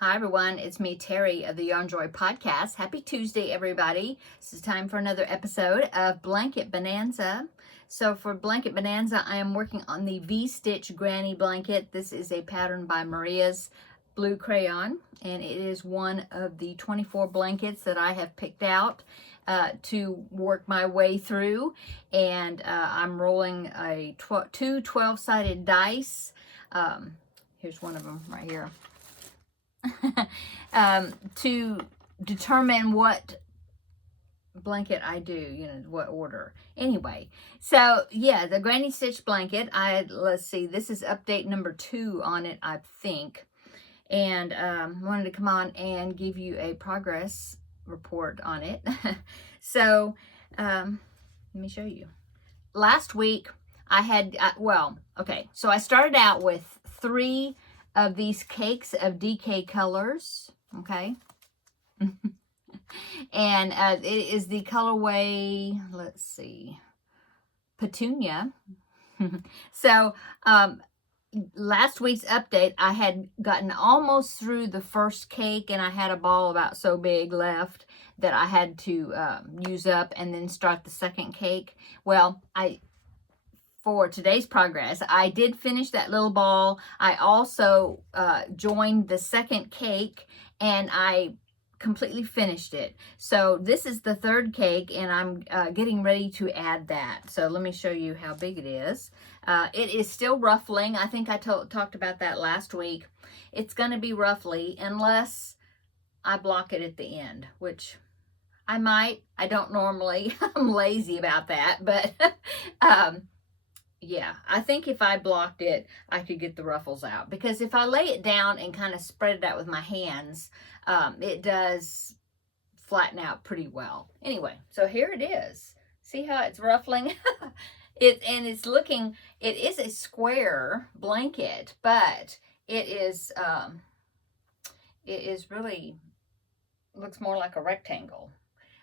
Hi everyone, it's me Terri of the Yarn Joy podcast. Happy Tuesday everybody. This is time for another episode of Blanket Bonanza. So for Blanket Bonanza, I am working on the V-Stitch Granny Blanket. This is a pattern by Maria's Blue Crayon, and it is one of the 24 blankets that I have picked out to work my way through. And I'm rolling two 12-sided dice. Here's one of them right here. To determine what blanket I do, what order. Anyway, so yeah, the Granny Stitch blanket, let's see, this is update number 2 on it, I think. And wanted to come on and give you a progress report on it. So, let me show you. Last week, I had, so I started out with 3 of these cakes of DK colors, okay? And it is the colorway, let's see, Petunia. So, last week's update, I had gotten almost through the first cake, and I had a ball about so big left that I had to use up and then start the second cake. Well, for today's progress, I did finish that little ball. I also joined the second cake, and I completely finished it. So this is the third cake, and I'm getting ready to add that. So let me show you how big it is. It is still ruffling. I think I talked about that last week. It's going to be ruffly unless I block it at the end, which I might. I don't normally. I'm lazy about that, but yeah, I think if I blocked it, I could get the ruffles out. Because if I lay it down and kind of spread it out with my hands, it does flatten out pretty well. Anyway, so here it is. See how it's ruffling? It is a square blanket, but it is really, looks more like a rectangle.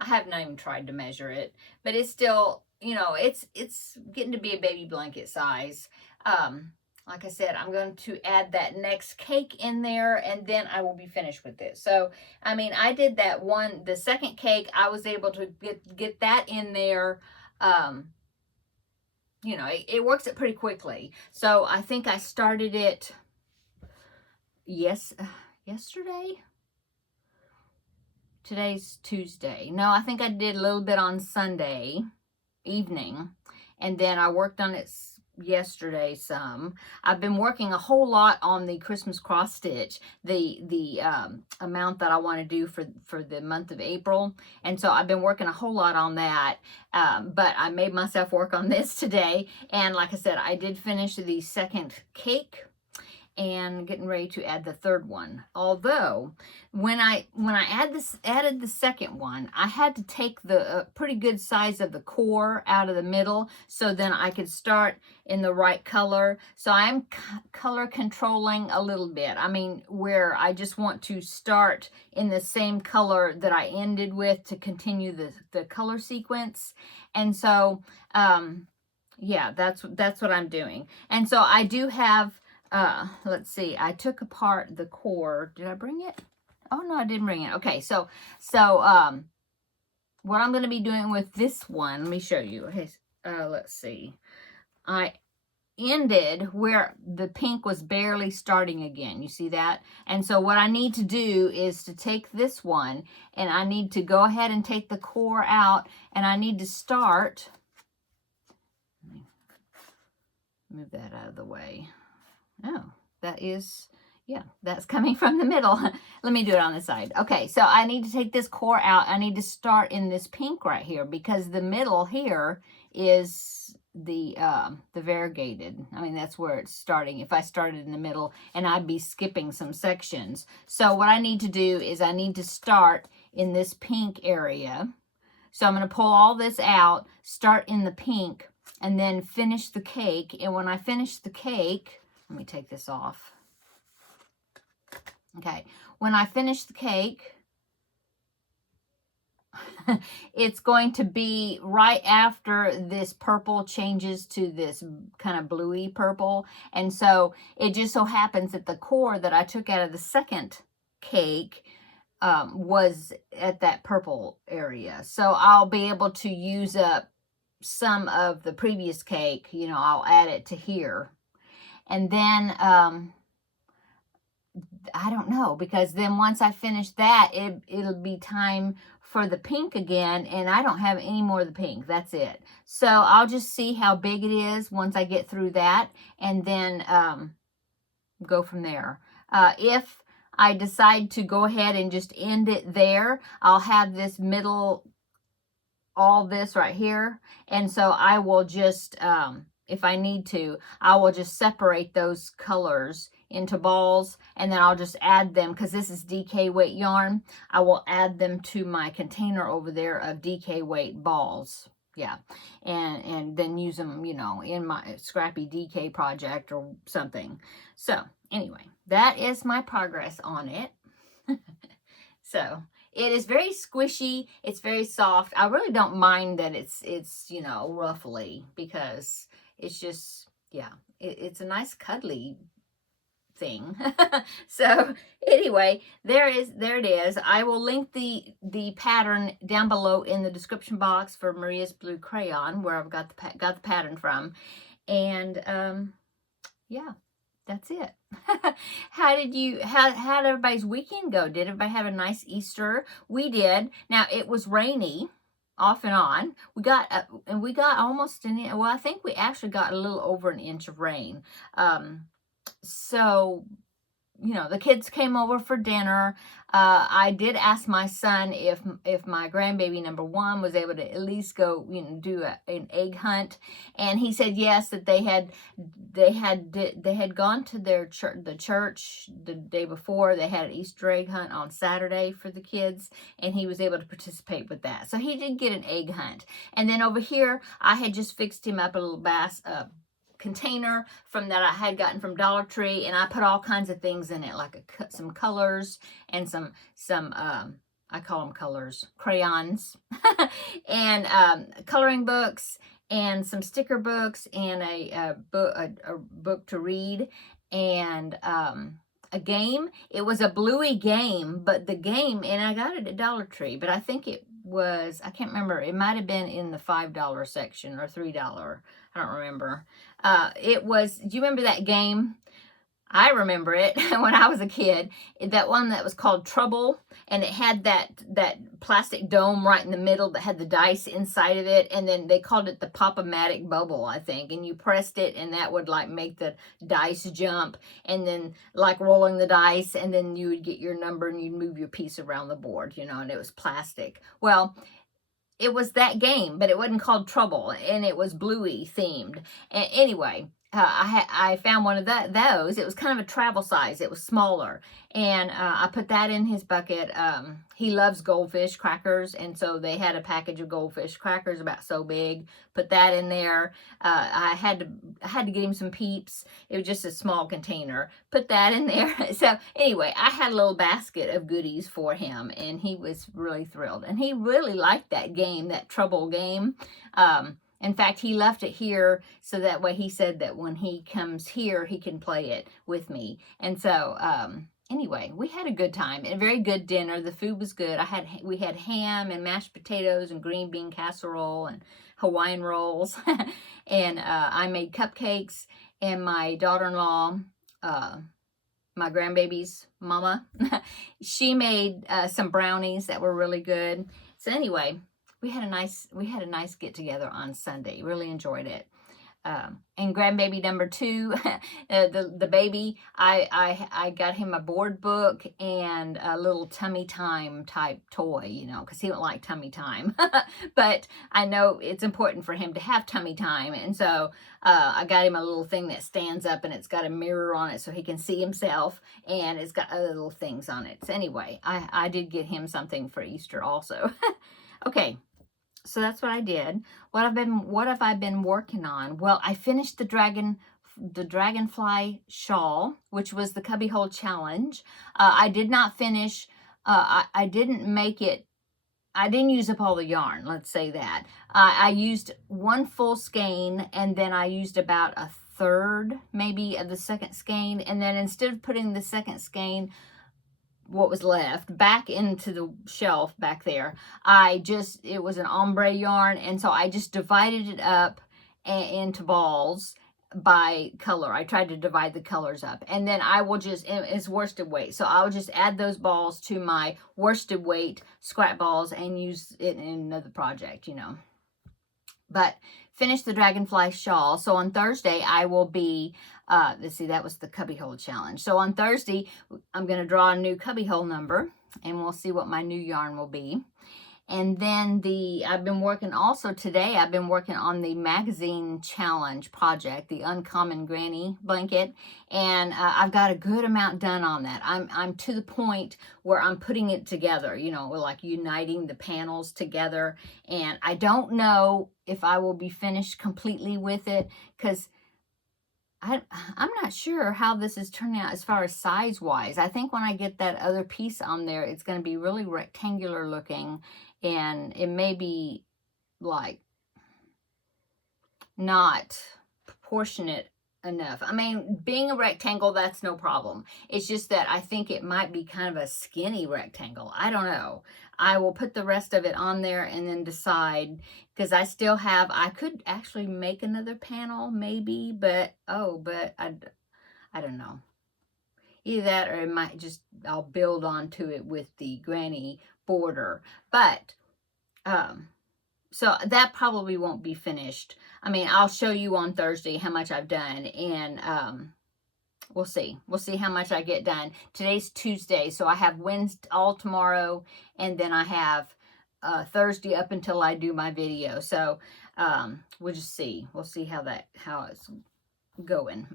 I have not even tried to measure it, but it's still, it's getting to be a baby blanket size. Like I said, I'm going to add that next cake in there, and then I will be finished with this. So, I mean, I did that the second cake, I was able to get that in there. It works it pretty quickly. So I think I started it, yesterday? Today's Tuesday. No, I think I did a little bit on Sunday evening, and then I worked on it yesterday some. I've been working a whole lot on the Christmas cross stitch, the amount that I want to do for the month of April, and so I've been working a whole lot on that, but I made myself work on this today, and like I said, I did finish the second cake and getting ready to add the third one. Although when I added the second one, I had to take the pretty good size of the core out of the middle, so then I could start in the right color. So I am color controlling a little bit. I mean, where I just want to start in the same color that I ended with to continue the color sequence. And so yeah, that's what I'm doing. And so I do have, let's see, I took apart the core. Did I bring it? Oh, no, I didn't bring it. Okay, so what I'm going to be doing with this one, let me show you. Okay, let's see. I ended where the pink was barely starting again. You see that? And so what I need to do is to take this one, and I need to go ahead and take the core out, and I need to start. Move that out of the way. Oh, that is, yeah, that's coming from the middle. Let me do it on the side. Okay, so I need to take this core out. I need to start in this pink right here, because the middle here is the variegated. I mean, that's where it's starting. If I started in the middle, and I'd be skipping some sections. So what I need to do is I need to start in this pink area. So I'm going to pull all this out, start in the pink, and then finish the cake. And when I finish the cake, let me take this off. Okay, when I finish the cake, it's going to be right after this purple changes to this kind of bluey purple. And so it just so happens that the core that I took out of the second cake was at that purple area. So I'll be able to use up some of the previous cake. You know, I'll add it to here. And then, I don't know, because then once I finish that, it'll be time for the pink again, and I don't have any more of the pink. That's it. So I'll just see how big it is once I get through that, and then go from there. If I decide to go ahead and just end it there, I'll have this middle, all this right here, and so I will just, if I need to, I will just separate those colors into balls, and then I'll just add them, because this is DK weight yarn, I will add them to my container over there of DK weight balls. Yeah, and then use them, you know, in my scrappy DK project or something. So anyway, that is my progress on it. So it is very squishy. It's very soft. I really don't mind that it's you know, ruffly, because it's just, yeah, it's a nice cuddly thing. So anyway, there it is. I will link the pattern down below in the description box for Maria's Blue Crayon, where I've got the pattern from. And yeah, that's it. How did everybody's weekend go? Did everybody have a nice Easter? We did. Now, it was rainy off and on. We got almost well, I think we actually got a little over an inch of rain. So, you know, the kids came over for dinner. I did ask my son if my grandbaby number 1 was able to at least go, you know, do an egg hunt, and he said yes, that they had gone to the church the day before. They had an Easter egg hunt on Saturday for the kids, and he was able to participate with that. So he did get an egg hunt. And then over here, I had just fixed him up a little container from that I had gotten from Dollar Tree, and I put all kinds of things in it, like some colors and some I call them colors, crayons, and coloring books, and some sticker books, and a book to read, and a game. It was a bluey game, but the game, and I got it at Dollar Tree, but I think it was, I can't remember, it might have been in the $5 section or $3. I don't remember. It was, do you remember that game? I remember it when I was a kid. That one that was called Trouble, and it had that plastic dome right in the middle that had the dice inside of it, and then they called it the Pop-O-Matic bubble, I think, and you pressed it, and that would like make the dice jump, and then like rolling the dice, and then you would get your number, and you'd move your piece around the board, you know, and it was plastic. Well, it was that game, but it wasn't called Trouble, and it was Bluey themed. And anyway, I found one of those. It was kind of a travel size. It was smaller, and I put that in his bucket. He loves goldfish crackers, and so they had a package of goldfish crackers about so big. Put that in there. I had to get him some Peeps. It was just a small container. Put that in there. So anyway, I had a little basket of goodies for him, and he was really thrilled. And he really liked that game, that Trouble game. In fact, he left it here so that way he said that when he comes here, he can play it with me. And so, anyway, we had a good time, a very good dinner. The food was good. We had ham and mashed potatoes and green bean casserole and Hawaiian rolls. And I made cupcakes, and my daughter-in-law, my grandbaby's mama, she made some brownies that were really good. So anyway, we had a nice get together on Sunday. Really enjoyed it. And grandbaby number 2, the baby, I got him a board book and a little tummy time type toy, you know, because he don't like tummy time. But I know it's important for him to have tummy time, and so I got him a little thing that stands up, and it's got a mirror on it so he can see himself, and it's got other little things on it. So anyway, I did get him something for Easter also. Okay. So that's what I did. What have I been working on? Well, I finished the dragonfly shawl, which was the cubbyhole challenge. I did not finish. I didn't make it. I didn't use up all the yarn. Let's say that. I used 1 full skein, and then I used about a third, maybe, of the second skein. And then instead of putting the second skein what was left back into the shelf back there. It was an ombre yarn, and so I just divided it up into balls by color. I tried to divide the colors up, and then I will just, it's worsted weight, so I'll just add those balls to my worsted weight scrap balls and use it in another project, you know. But finish the dragonfly shawl. So on Thursday I will be let's see, that was the cubbyhole challenge. So on Thursday I'm going to draw a new cubbyhole number, and we'll see what my new yarn will be. And then I've been working also today, I've been working on the magazine challenge project, the Uncommon Granny blanket. And I've got a good amount done on that. I'm to the point where I'm putting it together, you know, like uniting the panels together. And I don't know if I will be finished completely with it, because I'm not sure how this is turning out as far as size wise. I think when I get that other piece on there, it's going to be really rectangular looking, and it may be like not proportionate enough. I mean, being a rectangle, that's no problem. It's just that I think it might be kind of a skinny rectangle. I don't know. I will put the rest of it on there and then decide, because I still have, I could actually make another panel maybe, but I don't know. Either that, or it might just, I'll build onto it with the granny border. But so that probably won't be finished. I mean, I'll show you on Thursday how much I've done, and we'll see. We'll see how much I get done. Today's Tuesday, so I have Wednesday all tomorrow, and then I have Thursday up until I do my video. So we'll just see. We'll see how it's going.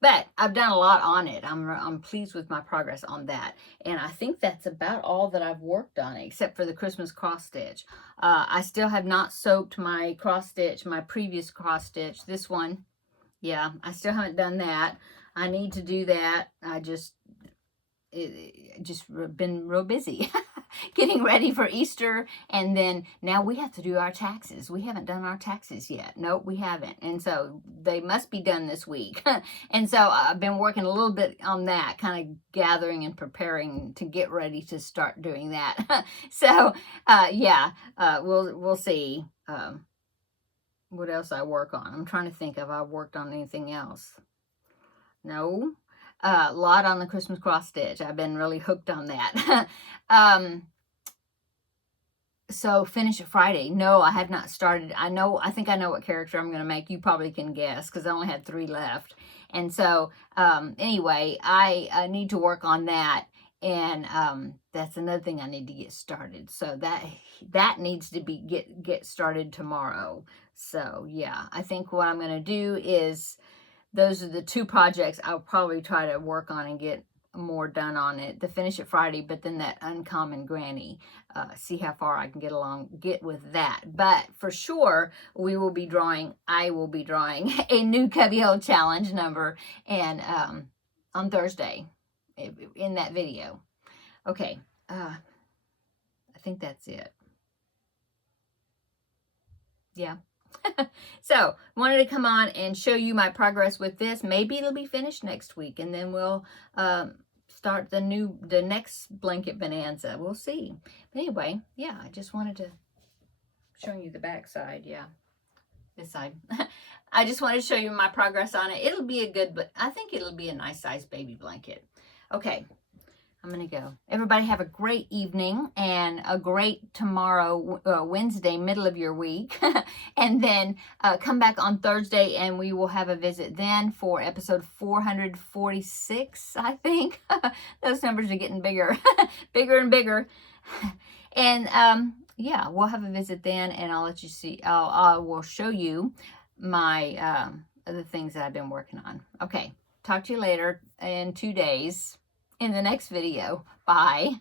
But I've done a lot on it. I'm pleased with my progress on that, and I think that's about all that I've worked on, except for the Christmas cross stitch. I still have not soaked my cross stitch, my previous cross stitch. This one, yeah, I still haven't done that. I need to do that. Just been real busy getting ready for Easter, and then now we have to do our taxes. We haven't done our taxes yet. Nope, we haven't, and so they must be done this week. And so I've been working a little bit on that, kind of gathering and preparing to get ready to start doing that. So yeah, we'll see what else I work on. I'm trying to think if I've worked on anything else. No. A lot on the Christmas cross stitch. I've been really hooked on that. So finish it Friday. No, I have not started. I think I know what character I'm going to make. You probably can guess, because I only had 3 left. And so anyway, I need to work on that. And that's another thing I need to get started. So that needs to be get started tomorrow. So yeah, I think what I'm going to do is, those are the 2 projects I'll probably try to work on and get more done on it. The Finish It Friday, but then that Uncommon Granny. See how far I can get with that. But for sure, I will be drawing a new cubbyhole challenge number, and on Thursday in that video. Okay, I think that's it. Yeah. So wanted to come on and show you my progress with this. Maybe it'll be finished next week, and then we'll start the next blanket bonanza. We'll see. But anyway, yeah, I just wanted to show you the back side. Yeah, this side. I just wanted to show you my progress on it. It'll be I think it'll be a nice size baby blanket. Okay, I'm going to go. Everybody have a great evening and a great tomorrow, Wednesday, middle of your week. And then come back on Thursday, and we will have a visit then for episode 446, I think. Those numbers are getting bigger, bigger and bigger. And yeah, we'll have a visit then, and I'll let you see. I will show you my other things that I've been working on. Okay, talk to you later in 2 days. In the next video. Bye.